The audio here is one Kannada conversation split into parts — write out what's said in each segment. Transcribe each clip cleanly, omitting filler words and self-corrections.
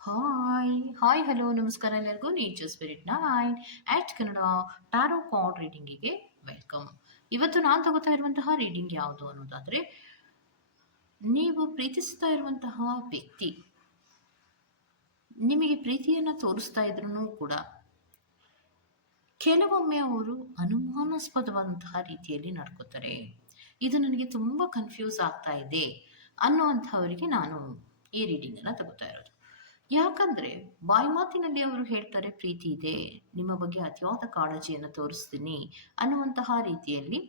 ಹಾಯ್ ಹಾಯ್ ಹಲೋ ನಮಸ್ಕಾರ ಎಲ್ಲರಿಗೂ ನೇಚರ್ ಸ್ಪಿರಿಟ್ ನೈನ್ ಆಟ್ ಕನ್ನಡ ಟಾರೋ ಕಾರ್ಡ್ ರೀಡಿಂಗಿಗೆ ವೆಲ್ಕಮ್. ಇವತ್ತು ನಾನು ತಗೋತಾ ಇರುವಂತಹ ರೀಡಿಂಗ್ ಯಾವುದು ಅನ್ನೋದಾದರೆ, ನೀವು ಪ್ರೀತಿಸ್ತಾ ಇರುವಂತಹ ವ್ಯಕ್ತಿ ನಿಮಗೆ ಪ್ರೀತಿಯನ್ನು ತೋರಿಸ್ತಾ ಇದ್ರೂ ಕೂಡ ಕೆಲವೊಮ್ಮೆ ಅವರು ಅನುಮಾನಾಸ್ಪದವಾದಂತಹ ರೀತಿಯಲ್ಲಿ ನಡ್ಕೋತಾರೆ. ಇದು ನನಗೆ ತುಂಬ ಕನ್ಫ್ಯೂಸ್ ಆಗ್ತಾ ಇದೆ ಅನ್ನುವಂಥವರಿಗೆ ನಾನು ಈ ರೀಡಿಂಗನ್ನು ತಗೋತಾ ಇರೋದು. ಯಾಕಂದರೆ ಬಾಯಿ ಮಾತಿನಲ್ಲಿ ಅವರು ಹೇಳ್ತಾರೆ ಪ್ರೀತಿ ಇದೆ, ನಿಮ್ಮ ಬಗ್ಗೆ ಅತಿಯಾದ ಕಾಳಜಿಯನ್ನು ತೋರಿಸ್ತೀನಿ ಅನ್ನುವಂತಹ ರೀತಿಯಲ್ಲಿ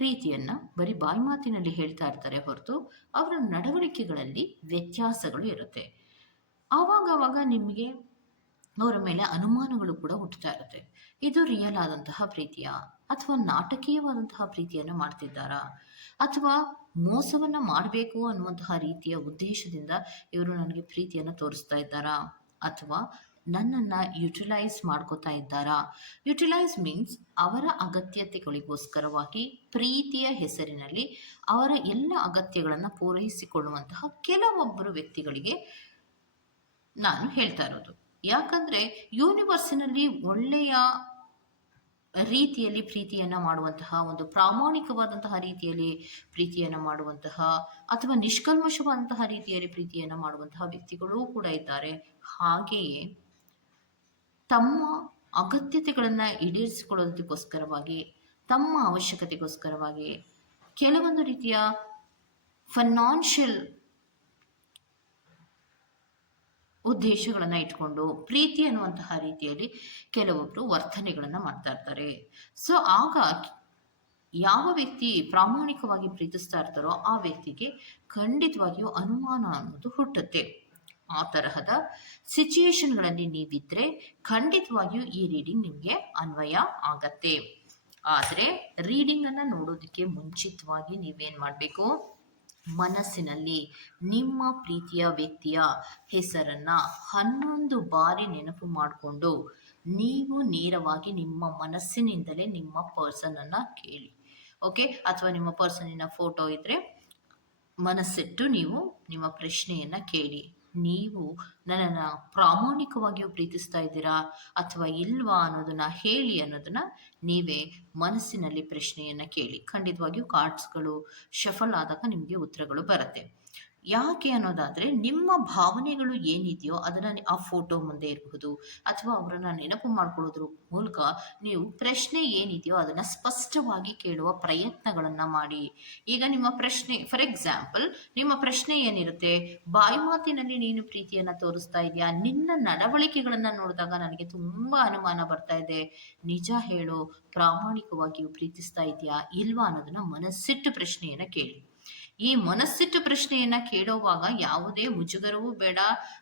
ಪ್ರೀತಿಯನ್ನು ಬರೀ ಬಾಯಿ ಮಾತಿನಲ್ಲಿ ಹೇಳ್ತಾ ಇರ್ತಾರೆ ಹೊರತು ಅವರ ನಡವಳಿಕೆಗಳಲ್ಲಿ ವ್ಯತ್ಯಾಸಗಳು ಇರುತ್ತೆ. ಆವಾಗ ನಿಮಗೆ ಅವರ ಮೇಲೆ ಅನುಮಾನಗಳು ಕೂಡ ಹುಟ್ಟುತ್ತಾ ಇರುತ್ತೆ. ಇದು ರಿಯಲ್ ಆದಂತಹ ಪ್ರೀತಿಯಾ, ಅಥವಾ ನಾಟಕೀಯವಾದಂತಹ ಪ್ರೀತಿಯನ್ನು ಮಾಡ್ತಿದ್ದಾರಾ, ಅಥವಾ ಮೋಸವನ್ನು ಮಾಡಬೇಕು ಅನ್ನುವಂತಹ ರೀತಿಯ ಉದ್ದೇಶದಿಂದ ಇವರು ನನಗೆ ಪ್ರೀತಿಯನ್ನು ತೋರಿಸ್ತಾ ಇದ್ದಾರಾ, ಅಥವಾ ನನ್ನನ್ನು ಯುಟಿಲೈಸ್ ಮಾಡ್ಕೋತಾ ಇದ್ದಾರಾ. ಯುಟಿಲೈಸ್ ಮೀನ್ಸ್ ಅವರ ಅಗತ್ಯತೆಗಳಿಗೋಸ್ಕರವಾಗಿ ಪ್ರೀತಿಯ ಹೆಸರಿನಲ್ಲಿ ಅವರ ಎಲ್ಲ ಅಗತ್ಯಗಳನ್ನು ಪೂರೈಸಿಕೊಳ್ಳುವಂತಹ ಕೆಲವೊಬ್ಬರು ವ್ಯಕ್ತಿಗಳಿಗೆ ನಾನು ಹೇಳ್ತಾ ಇರೋದು. ಯಾಕಂದರೆ ಯೂನಿವರ್ಸಿನಲ್ಲಿ ಒಳ್ಳೆಯ ರೀತಿಯಲ್ಲಿ ಪ್ರೀತಿಯನ್ನು ಮಾಡುವಂತಹ, ಒಂದು ಪ್ರಾಮಾಣಿಕವಾದಂತಹ ರೀತಿಯಲ್ಲಿ ಪ್ರೀತಿಯನ್ನು ಮಾಡುವಂತಹ, ಅಥವಾ ನಿಷ್ಕಲ್ಮಶವಾದಂತಹ ರೀತಿಯಲ್ಲಿ ಪ್ರೀತಿಯನ್ನು ಮಾಡುವಂತಹ ವ್ಯಕ್ತಿಗಳೂ ಕೂಡ ಇದ್ದಾರೆ. ಹಾಗೆಯೇ ತಮ್ಮ ಅಗತ್ಯತೆಗಳನ್ನು ಈಡೇರಿಸಿಕೊಳ್ಳೋದಕ್ಕೋಸ್ಕರವಾಗಿ, ತಮ್ಮ ಅವಶ್ಯಕತೆಗೋಸ್ಕರವಾಗಿ ಕೆಲವೊಂದು ರೀತಿಯ ಫೈನಾನ್ಷಿಯಲ್ ಉದ್ದೇಶಗಳನ್ನು ಇಟ್ಕೊಂಡು ಪ್ರೀತಿ ಅನ್ನುವಂತಹ ರೀತಿಯಲ್ಲಿ ಕೆಲವೊಬ್ಬರು ವರ್ತನೆಗಳನ್ನು ಮಾಡ್ತಾ ಇರ್ತಾರೆ. ಸೊ ಆಗ ಯಾವ ವ್ಯಕ್ತಿ ಪ್ರಾಮಾಣಿಕವಾಗಿ ಪ್ರೀತಿಸ್ತಾ ಇರ್ತಾರೋ ಆ ವ್ಯಕ್ತಿಗೆ ಖಂಡಿತವಾಗಿಯೂ ಅನುಮಾನ ಅನ್ನೋದು ಹುಟ್ಟುತ್ತೆ. ಆ ತರಹದ ಸಿಚುಯೇಷನ್ಗಳಲ್ಲಿ ನೀವಿದ್ರೆ ಖಂಡಿತವಾಗಿಯೂ ಈ ರೀಡಿಂಗ್ ನಿಮಗೆ ಅನ್ವಯ ಆಗತ್ತೆ. ಆದರೆ ರೀಡಿಂಗನ್ನು ನೋಡೋದಕ್ಕೆ ಮುಂಚಿತವಾಗಿ ನೀವೇನು ಮಾಡಬೇಕು, ಮನಸ್ಸಿನಲ್ಲಿ ನಿಮ್ಮ ಪ್ರೀತಿಯ ವ್ಯಕ್ತಿಯ ಹೆಸರನ್ನು 11 ಬಾರಿ ನೆನಪು ಮಾಡಿಕೊಂಡು ನೀವು ನೇರವಾಗಿ ನಿಮ್ಮ ಮನಸ್ಸಿನಿಂದಲೇ ನಿಮ್ಮ ಪರ್ಸನನ್ನು ಕೇಳಿ. ಓಕೆ, ಅಥವಾ ನಿಮ್ಮ ಪರ್ಸನಿನ ಫೋಟೋ ಇದ್ದರೆ ಮನಸ್ಸಿಟ್ಟು ನೀವು ನಿಮ್ಮ ಪ್ರಶ್ನೆಯನ್ನು ಕೇಳಿ. ನೀವು ನನ್ನನ್ನು ಪ್ರಾಮಾಣಿಕವಾಗಿಯೂ ಪ್ರೀತಿಸ್ತಾ ಇದ್ದೀರಾ ಅಥವಾ ಇಲ್ವಾ ಅನ್ನೋದನ್ನು ಹೇಳಿ ಅನ್ನೋದನ್ನು ನೀವೇ ಮನಸ್ಸಿನಲ್ಲಿ ಪ್ರಶ್ನೆಯನ್ನು ಕೇಳಿ. ಖಂಡಿತವಾಗಿಯೂ ಕಾರ್ಡ್ಸ್ಗಳು ಶಫಲ್ ಆದಾಗ ನಿಮಗೆ ಉತ್ತರಗಳು ಬರುತ್ತೆ. ಯಾಕೆ ಅನ್ನೋದಾದರೆ, ನಿಮ್ಮ ಭಾವನೆಗಳು ಏನಿದೆಯೋ ಅದನ್ನು ಆ ಫೋಟೋ ಮುಂದೆ ಇರಬಹುದು, ಅಥವಾ ಅವರನ್ನು ನೆನಪು ಮಾಡ್ಕೊಳ್ಳೋದ್ರ ಮೂಲಕ ನೀವು ಪ್ರಶ್ನೆ ಏನಿದೆಯೋ ಅದನ್ನು ಸ್ಪಷ್ಟವಾಗಿ ಕೇಳುವ ಪ್ರಯತ್ನಗಳನ್ನು ಮಾಡಿ. ಈಗ ನಿಮ್ಮ ಪ್ರಶ್ನೆ, ಫಾರ್ ಎಕ್ಸಾಂಪಲ್, ನಿಮ್ಮ ಪ್ರಶ್ನೆ ಏನಿರುತ್ತೆ, ಬಾಯಿ ಮಾತಿನಲ್ಲಿ ನೀನು ಪ್ರೀತಿಯನ್ನು ತೋರಿಸ್ತಾ ಇದೆಯಾ, ನಿನ್ನ ನಡವಳಿಕೆಗಳನ್ನು ನೋಡಿದಾಗ ನನಗೆ ತುಂಬ ಅನುಮಾನ ಬರ್ತಾ ಇದೆ, ನಿಜ ಹೇಳು, ಪ್ರಾಮಾಣಿಕವಾಗಿಯೂ ಪ್ರೀತಿಸ್ತಾ ಇದೆಯಾ ಇಲ್ವಾ ಅನ್ನೋದನ್ನು ಮನಸ್ಸಿಟ್ಟು ಪ್ರಶ್ನೆಯನ್ನು ಕೇಳಿ. ಈ ಮನಸ್ಸಿಟ್ಟು ಪ್ರಶ್ನೆಯನ್ನು ಕೇಳುವಾಗ ಯಾವುದೇ ಮುಜುಗರವೂ ಬೇಡ,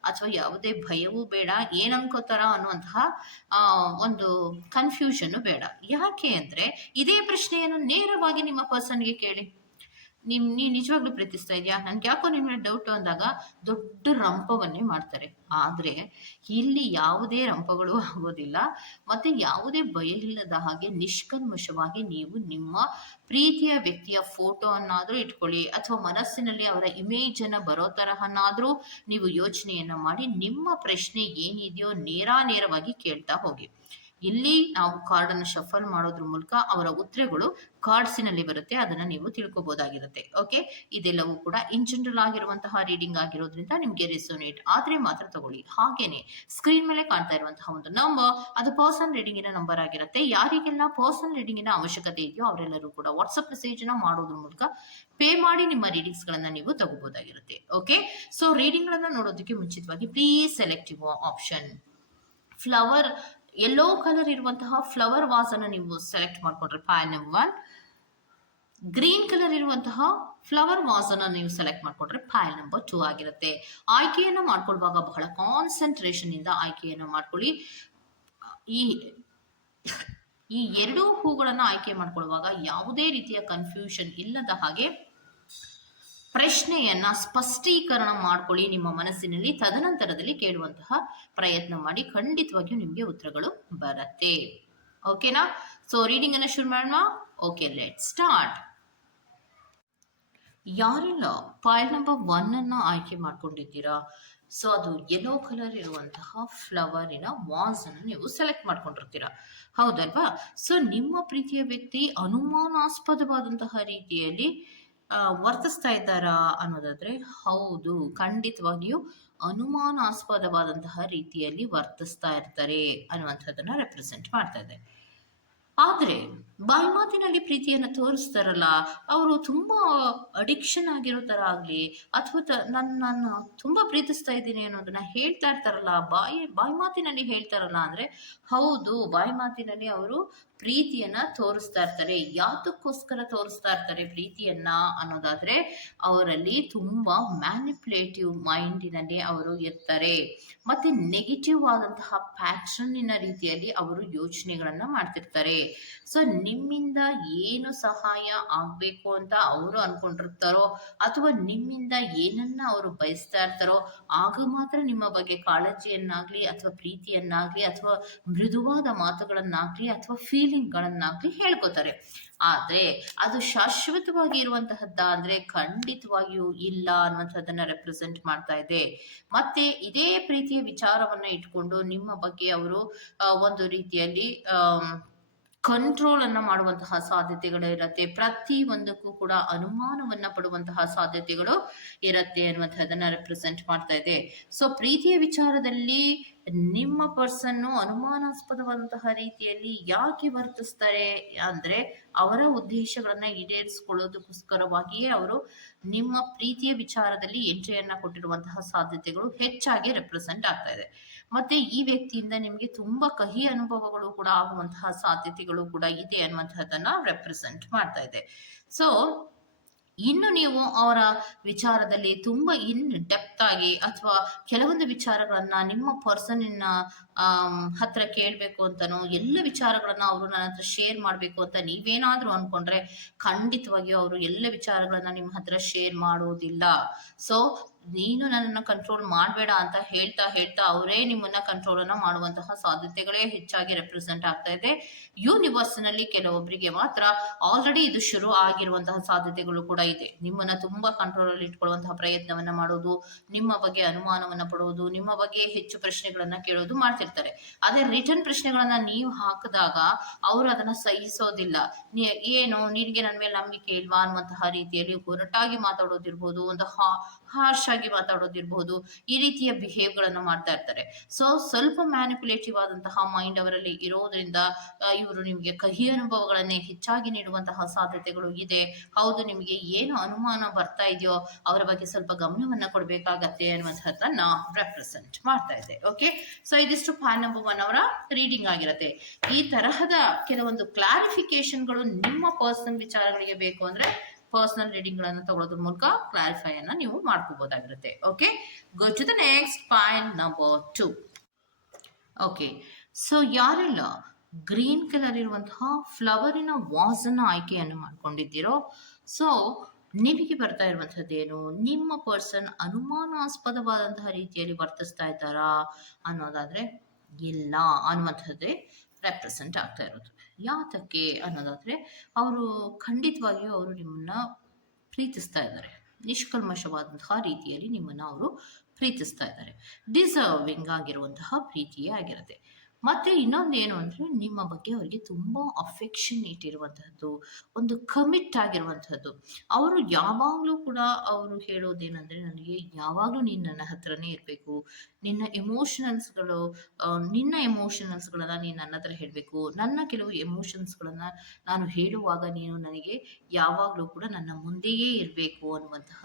ಅಥವಾ ಯಾವುದೇ ಭಯವೂ ಬೇಡ, ಏನು ಅನ್ಕೋತಾರ ಅನ್ನುವಂತಹ ಒಂದು ಕನ್ಫ್ಯೂಷನ್ನು ಬೇಡ. ಯಾಕೆ ಅಂದರೆ ಇದೇ ಪ್ರಶ್ನೆಯನ್ನು ನೇರವಾಗಿ ನಿಮ್ಮ ಪರ್ಸನ್ಗೆ ಕೇಳಿ. ನೀ ನಿಜವಾಗ್ಲೂ ಪ್ರೀತಿಸ್ತಾ ಇದೆಯಾ, ನನ್ಗೆ ಯಾಕೋ ನಿಮ್ಮ ಮೇಲೆ ಡೌಟು ಅಂದಾಗ ದೊಡ್ಡ ರಂಪವನ್ನೇ ಮಾಡ್ತಾರೆ. ಆದರೆ ಇಲ್ಲಿ ಯಾವುದೇ ರಂಪಗಳು ಆಗೋದಿಲ್ಲ, ಮತ್ತು ಯಾವುದೇ ಭಯ ಇಲ್ಲದ ಹಾಗೆ ನಿಷ್ಕಲ್ಮಶವಾಗಿ ನೀವು ನಿಮ್ಮ ಪ್ರೀತಿಯ ವ್ಯಕ್ತಿಯ ಫೋಟೋವನ್ನಾದರೂ ಇಟ್ಕೊಳ್ಳಿ, ಅಥವಾ ಮನಸ್ಸಿನಲ್ಲಿ ಅವರ ಇಮೇಜನ್ನು ಬರೋ ತರಹನಾದರೂ ನೀವು ಯೋಚನೆಯನ್ನು ಮಾಡಿ ನಿಮ್ಮ ಪ್ರಶ್ನೆ ಏನಿದೆಯೋ ನೇರವಾಗಿ ಕೇಳ್ತಾ ಹೋಗಿ. ಇಲ್ಲಿ ನಾವು ಕಾರ್ಡನ್ನು ಶಫಲ್ ಮಾಡೋದ್ರ ಮೂಲಕ ಅವರ ಉತ್ತರಗಳು ಕಾರ್ಡ್ಸಿನಲ್ಲಿ ಬರುತ್ತೆ, ಅದನ್ನು ನೀವು ತಿಳ್ಕೊಬೋದಾಗಿರುತ್ತೆ. ಓಕೆ, ಇದೆಲ್ಲವೂ ಕೂಡ ಇನ್ ಜನರಲ್ ಆಗಿರುವಂತಹ ರೀಡಿಂಗ್ ಆಗಿರೋದ್ರಿಂದ ನಿಮಗೆ ರೆಸೋನೇಟ್ ಆದರೆ ಮಾತ್ರ ತಗೊಳ್ಳಿ. ಹಾಗೇನೆ ಸ್ಕ್ರೀನ್ ಮೇಲೆ ಕಾಣ್ತಾ ಇರುವಂತಹ ಒಂದು ನಂಬರ್, ಅದು ಪರ್ಸನಲ್ ರೀಡಿಂಗಿನ ನಂಬರ್ ಆಗಿರುತ್ತೆ. ಯಾರಿಗೆಲ್ಲ ಪರ್ಸನಲ್ ರೀಡಿಂಗಿನ ಅವಶ್ಯಕತೆ ಇದೆಯೋ ಅವರೆಲ್ಲರೂ ಕೂಡ ವಾಟ್ಸಪ್ ಮೆಸೇಜನ್ನು ಮಾಡೋದ್ರ ಮೂಲಕ ಪೇ ಮಾಡಿ ನಿಮ್ಮ ರೀಡಿಂಗ್ಸ್ಗಳನ್ನು ನೀವು ತಗೋಬೋದಾಗಿರುತ್ತೆ. ಓಕೆ, ಸೊ ರೀಡಿಂಗ್ಗಳನ್ನು ನೋಡೋದಕ್ಕೆ ಮುಂಚಿತವಾಗಿ please select your option. Flower yellow colour ಇರುವಂತಹ ಫ್ಲವರ್ ವಾಸನ್ನು ನೀವು ಸೆಲೆಕ್ಟ್ ಮಾಡಿಕೊಂಡ್ರೆ ಪೈಲ್ ನಂಬರ್ 1. ಗ್ರೀನ್ ಕಲರ್ ಇರುವಂತಹ ಫ್ಲವರ್ ವಾಸನ್ನು ನೀವು ಸೆಲೆಕ್ಟ್ ಮಾಡಿಕೊಂಡ್ರೆ ಪೈಲ್ ನಂಬರ್ 2 ಆಗಿರುತ್ತೆ. ಆಯ್ಕೆಯನ್ನು ಮಾಡ್ಕೊಳ್ಳುವಾಗ ಬಹಳ ಕಾನ್ಸಂಟ್ರೇಷನ್ ಇಂದ ಆಯ್ಕೆಯನ್ನು ಮಾಡ್ಕೊಳ್ಳಿ. ಈ ಎರಡೂ ಹೂಗಳನ್ನು ಆಯ್ಕೆ ಮಾಡ್ಕೊಳ್ಳುವಾಗ ಯಾವುದೇ ರೀತಿಯ ಕನ್ಫ್ಯೂಷನ್ ಇಲ್ಲದ ಹಾಗೆ ಪ್ರಶ್ನೆಯನ್ನ ಸ್ಪಷ್ಟೀಕರಣ ಮಾಡ್ಕೊಳ್ಳಿ ನಿಮ್ಮ ಮನಸ್ಸಿನಲ್ಲಿ. ತದನಂತರದಲ್ಲಿ ಕೇಳುವಂತಹ ಪ್ರಯತ್ನ ಮಾಡಿ, ಖಂಡಿತವಾಗಿಯೂ ನಿಮಗೆ ಉತ್ತರಗಳು ಬರುತ್ತೆ. ಓಕೆನಾ? ಸೊ ರೀಡಿಂಗ್ ಅನ್ನ ಶುರು ಮಾಡೋಣ. Okay, let start. ಯಾರೆಲ್ಲ ಫೈಲ್ ನಂಬರ್ 1 ಅನ್ನ ಆಯ್ಕೆ ಮಾಡ್ಕೊಂಡಿದ್ದೀರಾ, ಸೊ ಅದು ಯೆಲ್ಲೋ ಕಲರ್ ಇರುವಂತಹ ಫ್ಲವರಿನ ವಾಸ್ ಅನ್ನು ನೀವು ಸೆಲೆಕ್ಟ್ ಮಾಡ್ಕೊಂಡಿರ್ತೀರಾ, ಹೌದಲ್ವಾ? ಸೊ ನಿಮ್ಮ ಪ್ರೀತಿಯ ವ್ಯಕ್ತಿ ಅನುಮಾನಾಸ್ಪದವಾದಂತಹ ರೀತಿಯಲ್ಲಿ ವರ್ತಿಸ್ತಾ ಇದ್ದಾರಾ ಅನ್ನೋದಾದ್ರೆ, ಹೌದು, ಖಂಡಿತವಾಗಿಯೂ ಅನುಮಾನಾಸ್ಪದವಾದಂತಹ ರೀತಿಯಲ್ಲಿ ವರ್ತಿಸ್ತಾ ಇರ್ತಾರೆ ಅನ್ನುವಂಥದ್ದನ್ನ ರೆಪ್ರೆಸೆಂಟ್ ಮಾಡ್ತಾ ಇದೆ. ಆದ್ರೆ ಬಾಯಿ ಮಾತಿನಲ್ಲಿ ಪ್ರೀತಿಯನ್ನ ತೋರಿಸ್ತಾರಲ್ಲ, ಅವರು ತುಂಬಾ ಅಡಿಕ್ಷನ್ ಆಗಿರೋ ತರ ಆಗ್ಲಿ, ಅಥವಾ ನಾನು ತುಂಬಾ ಪ್ರೀತಿಸ್ತಾ ಇದ್ದೀನಿ ಅನ್ನೋದನ್ನ ಹೇಳ್ತಾ ಇರ್ತಾರಲ್ಲ, ಬಾಯಿ ಮಾತಿನಲ್ಲಿ ಹೇಳ್ತಾರಲ್ಲ ಅಂದ್ರೆ, ಹೌದು, ಬಾಯಿ ಮಾತಿನಲ್ಲಿ ಅವರು ಪ್ರೀತಿಯನ್ನ ತೋರಿಸ್ತಾ ಇರ್ತಾರೆ. ಯಾತಕ್ಕೋಸ್ಕರ ತೋರಿಸ್ತಾ ಇರ್ತಾರೆ ಪ್ರೀತಿಯನ್ನ ಅನ್ನೋದಾದ್ರೆ, ಅವರಲ್ಲಿ ತುಂಬಾ ಮ್ಯಾನಿಪುಲೇಟಿವ್ ಮೈಂಡಿನಲ್ಲಿ ಅವರು ಇರ್ತಾರೆ. ಮತ್ತೆ ನೆಗೆಟಿವ್ ಆದಂತಹ ಪ್ಯಾಟ್ರನ್ನಿನ ರೀತಿಯಲ್ಲಿ ಅವರು ಯೋಚನೆಗಳನ್ನ ಮಾಡ್ತಿರ್ತಾರೆ. ಸೊ ನಿಮ್ಮಿಂದ ಏನು ಸಹಾಯ ಆಗ್ಬೇಕು ಅಂತ ಅವರು ಅನ್ಕೊಂಡಿರ್ತಾರೋ, ಅಥವಾ ನಿಮ್ಮಿಂದ ಏನನ್ನ ಅವರು ಬಯಸ್ತಾ ಇರ್ತಾರೋ, ಆಗ ಮಾತ್ರ ನಿಮ್ಮ ಬಗ್ಗೆ ಕಾಳಜಿಯನ್ನಾಗ್ಲಿ ಅಥವಾ ಪ್ರೀತಿಯನ್ನಾಗ್ಲಿ ಅಥವಾ ಮೃದುವಾದ ಮಾತುಗಳನ್ನಾಗ್ಲಿ ಅಥವಾ ಫೀಲಿಂಗ್ಗಳನ್ನಾಗ್ಲಿ ಹೇಳ್ಕೊತಾರೆ. ಆದ್ರೆ ಅದು ಶಾಶ್ವತವಾಗಿ ಇರುವಂತಹದ್ದ ಅಂದ್ರೆ ಖಂಡಿತವಾಗಿಯೂ ಇಲ್ಲ ಅನ್ನುವಂಥದ್ದನ್ನ ರೆಪ್ರೆಸೆಂಟ್ ಮಾಡ್ತಾ ಇದೆ. ಮತ್ತೆ ಇದೇ ಪ್ರೀತಿಯ ವಿಚಾರವನ್ನ ಇಟ್ಕೊಂಡು ನಿಮ್ಮ ಬಗ್ಗೆ ಅವರು ಒಂದು ರೀತಿಯಲ್ಲಿ ಕಂಟ್ರೋಲ್ ಅನ್ನ ಮಾಡುವಂತಹ ಸಾಧ್ಯತೆಗಳು ಇರತ್ತೆ. ಪ್ರತಿ ಒಂದಕ್ಕೂ ಕೂಡ ಅನುಮಾನವನ್ನ ಪಡುವಂತಹ ಸಾಧ್ಯತೆಗಳು ಇರತ್ತೆ ಅನ್ನುವಂಥದ್ದನ್ನ ರೆಪ್ರೆಸೆಂಟ್ ಮಾಡ್ತಾ ಇದೆ. ಸೊ ಪ್ರೀತಿಯ ವಿಚಾರದಲ್ಲಿ ನಿಮ್ಮ ಪರ್ಸನ್ನು ಅನುಮಾನಾಸ್ಪದವಾದಂತಹ ರೀತಿಯಲ್ಲಿ ಯಾಕೆ ವರ್ತಿಸ್ತಾರೆ ಅಂದ್ರೆ, ಅವರ ಉದ್ದೇಶಗಳನ್ನ ಈಡೇರಿಸಿಕೊಳ್ಳೋದಕ್ಕೋಸ್ಕರವಾಗಿಯೇ ಅವರು ನಿಮ್ಮ ಪ್ರೀತಿಯ ವಿಚಾರದಲ್ಲಿ ಎಂಟ್ರಿಯನ್ನ ಕೊಟ್ಟಿರುವಂತಹ ಸಾಧ್ಯತೆಗಳು ಹೆಚ್ಚಾಗಿ ರೆಪ್ರೆಸೆಂಟ್ ಆಗ್ತಾ ಇದೆ. ಮತ್ತೆ ಈ ವ್ಯಕ್ತಿಯಿಂದ ನಿಮಗೆ ತುಂಬಾ ಕಹಿ ಅನುಭವಗಳು ಕೂಡ ಆಗುವಂತಹ ಸಾಧ್ಯತೆಗಳು ಕೂಡ ಇದೆ ಅನ್ನುವಂತಹದನ್ನ ರೆಪ್ರೆಸೆಂಟ್ ಮಾಡ್ತಾ ಇದೆ. ಸೊ ಇನ್ನು ನೀವು ಅವರ ವಿಚಾರದಲ್ಲಿ ತುಂಬಾ ಡೆಪ್ತ್ ಆಗಿ ಅಥವಾ ಕೆಲವೊಂದು ವಿಚಾರಗಳನ್ನ ನಿಮ್ಮ ಪರ್ಸನಿನ ಹತ್ರ ಕೇಳ್ಬೇಕು ಅಂತನೋ, ಎಲ್ಲ ವಿಚಾರಗಳನ್ನ ಅವರು ನನ್ನ ಹತ್ರ ಶೇರ್ ಮಾಡ್ಬೇಕು ಅಂತ ನೀವೇನಾದ್ರೂ ಅನ್ಕೊಂಡ್ರೆ, ಖಂಡಿತವಾಗಿಯೂ ಅವರು ಎಲ್ಲ ವಿಚಾರಗಳನ್ನ ನಿಮ್ಮ ಹತ್ರ ಶೇರ್ ಮಾಡೋದಿಲ್ಲ. ಸೊ ನೀನು ನನ್ನನ್ನು ಕಂಟ್ರೋಲ್ ಮಾಡಬೇಡ ಅಂತ ಹೇಳ್ತಾ ಹೇಳ್ತಾ ಅವರೇ ನಿಮ್ಮನ್ನ ಕಂಟ್ರೋಲ್ ಅನ್ನ ಮಾಡುವಂತಹ ಸಾಧ್ಯತೆಗಳೇ ಹೆಚ್ಚಾಗಿ ರೆಪ್ರೆಸೆಂಟ್ ಆಗ್ತಾ ಇದೆ. ಯೂನಿವರ್ಸ್ ನಲ್ಲಿ ಕೆಲವೊಬ್ಬರಿಗೆ ಮಾತ್ರ ಆಲ್ರೆಡಿ ಇದು ಶುರು ಆಗಿರುವಂತಹ ಸಾಧ್ಯತೆಗಳು ಕೂಡ ಇದೆ. ನಿಮ್ಮನ್ನ ತುಂಬಾ ಕಂಟ್ರೋಲ್ ಅಲ್ಲಿ ಇಟ್ಕೊಳ್ಳುವಂತಹ ಪ್ರಯತ್ನವನ್ನ ಮಾಡೋದು, ನಿಮ್ಮ ಬಗ್ಗೆ ಅನುಮಾನವನ್ನ ಪಡುವುದು, ನಿಮ್ಮ ಬಗ್ಗೆ ಹೆಚ್ಚು ಪ್ರಶ್ನೆಗಳನ್ನ ಕೇಳೋದು ಮಾಡ್ತಿರ್ತಾರೆ. ಅದೇ ರಿಟರ್ನ್ ಪ್ರಶ್ನೆಗಳನ್ನ ನೀವು ಹಾಕಿದಾಗ ಅವರು ಅದನ್ನ ಸಹಿಸೋದಿಲ್ಲ. ಏನು ನಿನ್ಗೆ ನನ್ನ ಮೇಲೆ ನಂಬಿಕೆ ಇಲ್ವಾ ಅನ್ನುವಂತಹ ರೀತಿಯಲ್ಲಿ ಹೊರಟಾಗಿ ಮಾತಾಡೋದಿರ್ಬೋದು, ಒಂದು ಹಾರ್ಶ್ ಆಗಿ ಮಾತಾಡೋದಿರ್ಬಹುದು, ಈ ರೀತಿಯ ಬಿಹೇವ್ ಗಳನ್ನ ಮಾಡ್ತಾ ಇರ್ತಾರೆ. ಸೊ ಸ್ವಲ್ಪ ಮ್ಯಾನಿಪುಲೇಟಿವ್ ಆದಂತಹ ಮೈಂಡ್ ಅವರಲ್ಲಿ ಇರೋದ್ರಿಂದ ಇವರು ನಿಮಗೆ ಕಹಿ ಅನುಭವಗಳನ್ನೇ ಹೆಚ್ಚಾಗಿ ನೀಡುವಂತಹ ಸಾಧ್ಯತೆಗಳು ಇದೆ. ಹೌದು, ನಿಮಗೆ ಏನು ಅನುಮಾನ ಬರ್ತಾ ಇದೆಯೋ ಅವರ ಬಗ್ಗೆ ಸ್ವಲ್ಪ ಗಮನವನ್ನ ಕೊಡ್ಬೇಕಾಗತ್ತೆ ಅನ್ನುವಂಥದ್ದನ್ನ ರೆಪ್ರೆಸೆಂಟ್ ಮಾಡ್ತಾ ಇದೆ. ಓಕೆ, ಸೊ ಇದಿಷ್ಟು ಪಾಯಿಂಟ್ ನಂಬರ್ 1 ಅವರ ರೀಡಿಂಗ್ ಆಗಿರುತ್ತೆ. ಈ ತರಹದ ಕೆಲವೊಂದು ಕ್ಲಾರಿಫಿಕೇಶನ್ಗಳು ನಿಮ್ಮ ಪರ್ಸನಲ್ ವಿಚಾರಗಳಿಗೆ ಬೇಕು ಅಂದ್ರೆ ಪರ್ಸನಲ್ ರೀಡಿಂಗ್ ಗಳನ್ನ ತಗೊಳ್ಳೋದ್ರ ಮೂಲಕ ಕ್ಲಾರಿಫೈ ಅನ್ನ ನೀವು ಮಾಡ್ಕೋಬಹುದಾಗಿರುತ್ತೆ. Okay, go to the next point number 2. Okay, so ಯಾರೆಲ್ಲ ಗ್ರೀನ್ ಕಲರ್ ಇರುವಂತಹ ಫ್ಲವರಿನ ವಾಸ್ ಅನ್ನ ಆಯ್ಕೆಯನ್ನು ಮಾಡ್ಕೊಂಡಿದ್ದೀರೋ, ಸೊ ನಿಮಗೆ ಬರ್ತಾ ಇರುವಂತಹದ್ದೇನು, ನಿಮ್ಮ ಪರ್ಸನ್ ಅನುಮಾನಾಸ್ಪದವಾದಂತಹ ರೀತಿಯಲ್ಲಿ ವರ್ತಿಸ್ತಾ ಇದ್ದಾರಾ ಅನ್ನೋದಾದ್ರೆ ಇಲ್ಲ ಅನ್ನುವಂಥದ್ದೇ ರೆಪ್ರೆಸೆಂಟ್ ಆಗ್ತಾ ಇರೋದು. ಯಾತಕ್ಕೆ ಅನ್ನೋದಾದ್ರೆ, ಅವರು ಖಂಡಿತವಾಗಿಯೂ ಅವರು ನಿಮ್ಮನ್ನ ಪ್ರೀತಿಸ್ತಾ ಇದ್ದಾರೆ. ನಿಷ್ಕಲ್ಮಶವಾದಂತಹ ರೀತಿಯಲ್ಲಿ ನಿಮ್ಮನ್ನ ಅವರು ಪ್ರೀತಿಸ್ತಾ ಇದ್ದಾರೆ. ಡಿಸರ್ವಿಂಗ್ ಆಗಿರುವಂತಹ ಪ್ರೀತಿಯೇ ಆಗಿರುತ್ತೆ. ಮತ್ತೆ ಇನ್ನೊಂದೇನು ಅಂದ್ರೆ, ನಿಮ್ಮ ಬಗ್ಗೆ ಅವರಿಗೆ ತುಂಬಾ ಅಫೆಕ್ಷನೇಟ್ ಇರುವಂತಹದ್ದು, ಒಂದು ಕಮಿಟ್ ಆಗಿರುವಂತಹದ್ದು. ಅವರು ಯಾವಾಗ್ಲೂ ಕೂಡ ಅವರು ಹೇಳೋದೇನಂದ್ರೆ, ನನಗೆ ಯಾವಾಗ್ಲೂ ನೀನ್ ನನ್ನ ಹತ್ರನೇ ಇರ್ಬೇಕು, ನಿನ್ನ ಎಮೋಷನಲ್ಸ್ಗಳು ನಿನ್ನ ಎಮೋಷನಲ್ಸ್ಗಳನ್ನ ನೀನು ನನ್ನ ಹತ್ರ ಹೇಳ್ಬೇಕು, ನನ್ನ ಕೆಲವು ಎಮೋಷನ್ಸ್ಗಳನ್ನ ನಾನು ಹೇಳುವಾಗ ನೀನು ನನಗೆ ಯಾವಾಗ್ಲೂ ಕೂಡ ನನ್ನ ಮುಂದೆಯೇ ಇರಬೇಕು ಅನ್ನುವಂತಹ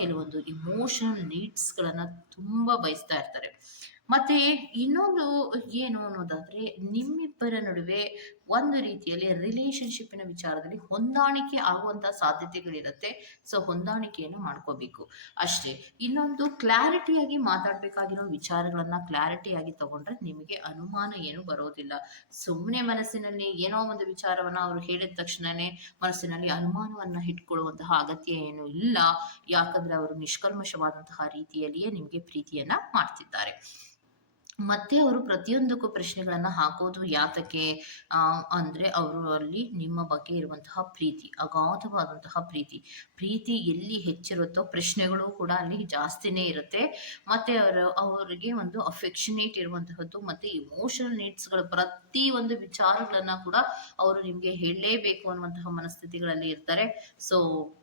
ಕೆಲವೊಂದು ಇಮೋಷನಲ್ ನೀಡ್ಸ್ಗಳನ್ನ ತುಂಬಾ ಬಯಸ್ತಾ ಇರ್ತಾರೆ. ಮತ್ತೆ ಇನ್ನೊಂದು ಏನು ಅನ್ನೋದಾದ್ರೆ, ನಿಮ್ಮಿಬ್ಬರ ನಡುವೆ ಒಂದು ರೀತಿಯಲ್ಲಿ ರಿಲೇಶನ್ಶಿಪ್ಪಿನ ವಿಚಾರದಲ್ಲಿ ಹೊಂದಾಣಿಕೆ ಆಗುವಂತಹ ಸಾಧ್ಯತೆಗಳಿರುತ್ತೆ. ಸೊ ಹೊಂದಾಣಿಕೆಯನ್ನು ಮಾಡ್ಕೋಬೇಕು ಅಷ್ಟೇ. ಇನ್ನೊಂದು ಕ್ಲಾರಿಟಿಯಾಗಿ ಮಾತಾಡ್ಬೇಕಾಗಿರೋ ವಿಚಾರಗಳನ್ನ ಕ್ಲಾರಿಟಿಯಾಗಿ ತಗೊಂಡ್ರೆ ನಿಮಗೆ ಅನುಮಾನ ಏನು ಬರೋದಿಲ್ಲ. ಸುಮ್ಮನೆ ಮನಸ್ಸಿನಲ್ಲಿ ಏನೋ ಒಂದು ವಿಚಾರವನ್ನ ಅವರು ಹೇಳಿದ ತಕ್ಷಣನೇ ಮನಸ್ಸಿನಲ್ಲಿ ಅನುಮಾನವನ್ನ ಇಟ್ಕೊಳ್ಳುವಂತಹ ಅಗತ್ಯ ಏನು ಇಲ್ಲ. ಯಾಕಂದ್ರೆ ಅವರು ನಿಷ್ಕಲ್ಮಶವಾದಂತಹ ರೀತಿಯಲ್ಲಿಯೇ ನಿಮಗೆ ಪ್ರೀತಿಯನ್ನ ಮಾಡ್ತಿದ್ದಾರೆ. ಮತ್ತೆ ಅವರು ಪ್ರತಿಯೊಂದಕ್ಕೂ ಪ್ರಶ್ನೆಗಳನ್ನ ಹಾಕೋದು ಯಾತಕ್ಕೆ? ಅಂದ್ರೆ ಅವರಲ್ಲಿ ನಿಮ್ಮ ಬಗ್ಗೆ ಇರುವಂತಹ ಪ್ರೀತಿ, ಅಗಾಧವಾದಂತಹ ಪ್ರೀತಿ. ಪ್ರೀತಿ ಎಲ್ಲಿ ಹೆಚ್ಚಿರುತ್ತೋ ಪ್ರಶ್ನೆಗಳು ಕೂಡ ಅಲ್ಲಿ ಜಾಸ್ತಿನೇ ಇರುತ್ತೆ. ಮತ್ತೆ ಅವರಿಗೆ ಒಂದು ಅಫೆಕ್ಷನೇಟ್ ಇರುವಂತಹದ್ದು ಮತ್ತೆ ಇಮೋಷನಲ್ ನೀಡ್ಸ್‌ಗಳು ಪ್ರತಿ ಒಂದು ವಿಚಾರಗಳನ್ನ ಕೂಡ ಅವರು ನಿಮ್ಗೆ ಹೇಳಲೇಬೇಕು ಅನ್ನುವಂತಹ ಮನಸ್ಥಿತಿಗಳಲ್ಲಿ ಇರ್ತಾರೆ. ಸೊ,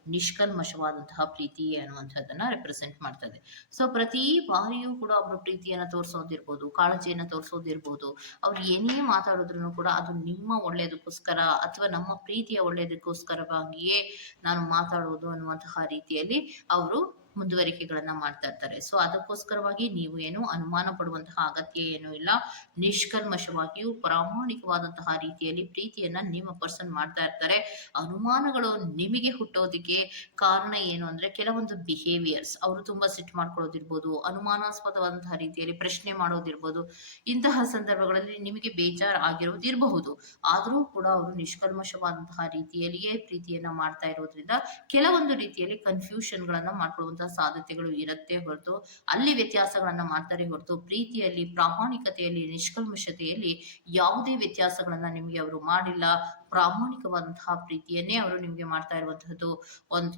ನಿಷ್ಕಲ್ಮಶವಾದಂತಹ ಪ್ರೀತಿ ಅನ್ನುವಂಥದ್ದನ್ನ ರೆಪ್ರೆಸೆಂಟ್ ಮಾಡ್ತದೆ. ಸೊ, ಪ್ರತಿ ಬಾರಿಯೂ ಕೂಡ ಅವರು ಪ್ರೀತಿಯನ್ನ ತೋರಿಸೋದಿರ್ಬೋದು, ಕಾಳಜಿಯನ್ನ ತೋರಿಸೋದಿರ್ಬೋದು, ಅವ್ರು ಏನೇ ಮಾತಾಡಿದ್ರೂ ಕೂಡ ಅದು ನಿಮ್ಮ ಒಳ್ಳೆಯದಕ್ಕೋಸ್ಕರ ಅಥವಾ ನಮ್ಮ ಪ್ರೀತಿಯ ಒಳ್ಳೆಯದಕ್ಕೋಸ್ಕರವಾಗಿಯೇ ನಾನು ಮಾತಾಡೋದು ಅನ್ನುವಂತಹ ರೀತಿಯಲ್ಲಿ ಅವರು ಮುಂದುವರಿಕೆಗಳನ್ನ ಮಾಡ್ತಾ ಇರ್ತಾರೆ. ಸೊ, ಅದಕ್ಕೋಸ್ಕರವಾಗಿ ನೀವು ಏನು ಅನುಮಾನ ಪಡುವಂತಹ ಅಗತ್ಯ ಏನೂ ಇಲ್ಲ. ನಿಷ್ಕಲ್ಮಶವಾಗಿಯೂ ಪ್ರಾಮಾಣಿಕವಾದಂತಹ ರೀತಿಯಲ್ಲಿ ಪ್ರೀತಿಯನ್ನ ನಿಮ್ಮ ಪರ್ಸನ್ ಮಾಡ್ತಾ ಇರ್ತಾರೆ. ಅನುಮಾನಗಳು ನಿಮಗೆ ಹುಟ್ಟೋದಿಕ್ಕೆ ಕಾರಣ ಏನು ಅಂದ್ರೆ ಕೆಲವೊಂದು ಬಿಹೇವಿಯರ್ಸ್, ಅವರು ತುಂಬಾ ಸಿಟ್ಟು ಮಾಡ್ಕೊಳ್ಳೋದಿರ್ಬೋದು, ಅನುಮಾನಾಸ್ಪದವಾದಂತಹ ರೀತಿಯಲ್ಲಿ ಪ್ರಶ್ನೆ ಮಾಡೋದಿರ್ಬೋದು, ಇಂತಹ ಸಂದರ್ಭಗಳಲ್ಲಿ ನಿಮಗೆ ಬೇಜಾರ್ ಆಗಿರೋದಿರಬಹುದು. ಆದರೂ ಕೂಡ ಅವರು ನಿಷ್ಕಲ್ಮಶವಾದಂತಹ ರೀತಿಯಲ್ಲಿಯೇ ಪ್ರೀತಿಯನ್ನ ಮಾಡ್ತಾ ಇರೋದ್ರಿಂದ ಕೆಲವೊಂದು ರೀತಿಯಲ್ಲಿ ಕನ್ಫ್ಯೂಷನ್ ಗಳನ್ನ ಮಾಡ್ಕೊಳ್ಳುವಂತಹ ಸಾಧ್ಯತೆಗಳು ಇರುತ್ತೆ ಹೊರತು, ಅಲ್ಲಿ ವ್ಯತ್ಯಾಸಗಳನ್ನ ಮಾಡ್ತಾರೆ ಹೊರತು ಪ್ರೀತಿಯಲ್ಲಿ, ಪ್ರಾಮಾಣಿಕತೆಯಲ್ಲಿ, ನಿಷ್ಕಲ್ಮಶತೆಯಲ್ಲಿ ಯಾವುದೇ ವ್ಯತ್ಯಾಸಗಳನ್ನ ನಿಮಗೆ ಅವರು ಮಾಡಿಲ್ಲ. ಪ್ರಾಮಾಣಿಕವಾದಂತಹ ಪ್ರೀತಿಯನ್ನೇ ಅವರು ನಿಮ್ಗೆ ಮಾಡ್ತಾ ಇರುವಂತಹದ್ದು.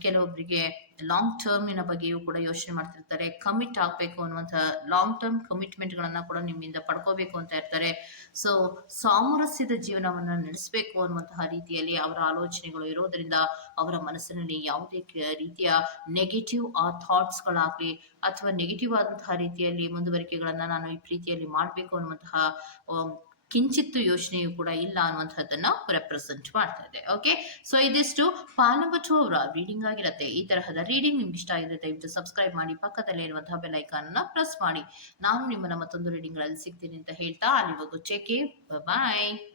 ಕೆಲವೊಬ್ಬರಿಗೆ ಲಾಂಗ್ ಟರ್ಮಿನ ಬಗ್ಗೆಯೂ ಕೂಡ ಯೋಚನೆ ಮಾಡ್ತಿರ್ತಾರೆ. ಕಮಿಟ್ ಆಗ್ಬೇಕು ಅನ್ನುವಂತಹ ಲಾಂಗ್ ಟರ್ಮ್ ಕಮಿಟ್ಮೆಂಟ್ ಗಳನ್ನ ಕೂಡ ನಿಮ್ಮಿಂದ ಪಡ್ಕೋಬೇಕು ಅಂತ ಇರ್ತಾರೆ. ಸೊ, ಸಾಮರಸ್ಯದ ಜೀವನವನ್ನ ನಡೆಸಬೇಕು ಅನ್ನುವಂತಹ ರೀತಿಯಲ್ಲಿ ಅವರ ಆಲೋಚನೆಗಳು ಇರೋದ್ರಿಂದ ಅವರ ಮನಸ್ಸಿನಲ್ಲಿ ಯಾವುದೇ ರೀತಿಯ ನೆಗೆಟಿವ್ ಥಾಟ್ಸ್ ಗಳಾಗ್ಲಿ ಅಥವಾ ನೆಗೆಟಿವ್ ಆದಂತಹ ರೀತಿಯಲ್ಲಿ ಮುಂದುವರಿಕೆಗಳನ್ನ ನಾನು ಈ ಪ್ರೀತಿಯಲ್ಲಿ ಮಾಡ್ಬೇಕು ಅನ್ನುವಂತಹ ಕಿಂಚಿತ್ತು ಯೋಚನೆಯೂ ಕೂಡ ಇಲ್ಲ ಅನ್ನುವಂಥದ್ದನ್ನ ರೆಪ್ರೆಸೆಂಟ್ ಮಾಡ್ತಾ ಇದೆ. ಓಕೆ, ಸೊ ಇದಿಷ್ಟು ಪಾಲವಟು ಅವರ ರೀಡಿಂಗ್ ಆಗಿರುತ್ತೆ. ಈ ತರಹದ ರೀಡಿಂಗ್ ನಿಮ್ಗೆ ಇಷ್ಟ ಆಗಿದೆ ದಯವಿಟ್ಟು ಸಬ್ಸ್ಕ್ರೈಬ್ ಮಾಡಿ, ಪಕ್ಕದಲ್ಲೇ ಇರುವಂತಹ ಬೆಲ್ ಐಕಾನ್ ಅನ್ನ ಪ್ರೆಸ್ ಮಾಡಿ. ನಾನು ನಿಮ್ಮನ್ನ ಮತ್ತೊಂದು ರೀಡಿಂಗ್ ಗಳಲ್ಲಿ ಸಿಗ್ತೀನಿ ಅಂತ ಹೇಳ್ತಾ ಅಲ್ಲಿವರೆಗೂ ಚೆಕ್ ಬಾಯ್.